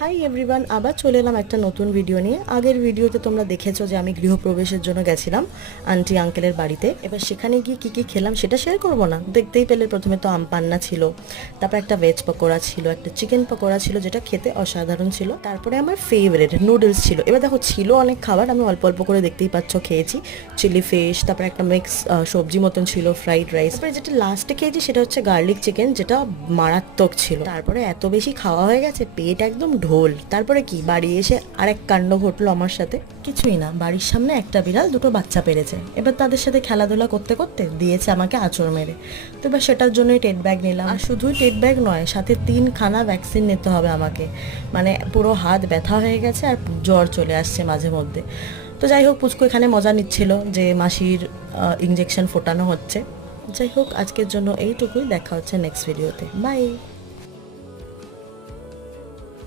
Hi everyone, আবার চলে এলাম একটা নতুন ভিডিও নিয়ে। আগের ভিডিওতে তোমরা দেখেছো যে আমি গৃহপ্রবেশের জন্য গেছিলাম আন্টি আঙ্কেলের বাড়িতে। এবার সেখানে গিয়ে কী কী খেলাম সেটা শেয়ার করবো না? দেখতেই পেলে প্রথমে তো আম পান্না ছিল, তারপর একটা ভেজ পকোড়া ছিল, একটা চিকেন পকোড়া ছিল যেটা খেতে অসাধারণ ছিল, তারপরে আমার ফেভারিট নুডলস ছিল। এবার দেখো ছিল অনেক খাবার, আমি অল্প অল্প করে দেখতেই পাচ্ছ খেয়েছি। চিলি ফিশ, তারপরে একটা মিক্স সবজি মতন ছিল, ফ্রাইড রাইস, তারপরে যেটা লাস্টে খেয়েছি সেটা হচ্ছে গার্লিক চিকেন, যেটা মারাত্মক ছিল। তারপরে এত বেশি খাওয়া হয়ে গেছে, পেট একদম ঢোল। তারপরে কি বাড়ি এসে আরেক কাণ্ড ঘটলো আমার সাথে। কিছুই না, বাড়ির সামনে একটা বিড়াল দুটো বাচ্চা পেরেছে, এবার তাদের সাথে খেলাধুলা করতে করতে দিয়েছে আমাকে আঁচড় মেরে। তো এবার সেটার জন্যই টেট ব্যাগ নিলাম। আর শুধুই টেট ব্যাগ নয়, সাথে 3খানা ভ্যাকসিন নিতে হবে আমাকে। মানে পুরো হাত ব্যথা হয়ে গেছে আর জ্বর চলে আসছে মাঝে মধ্যে। তো যাই হোক, পুচকু এখানে মজা নিচ্ছিল যে মাসির ইঞ্জেকশন ফোটানো হচ্ছে। যাই হোক, আজকের জন্য এইটুকুই। দেখা হচ্ছে নেক্সট ভিডিওতে। বাই।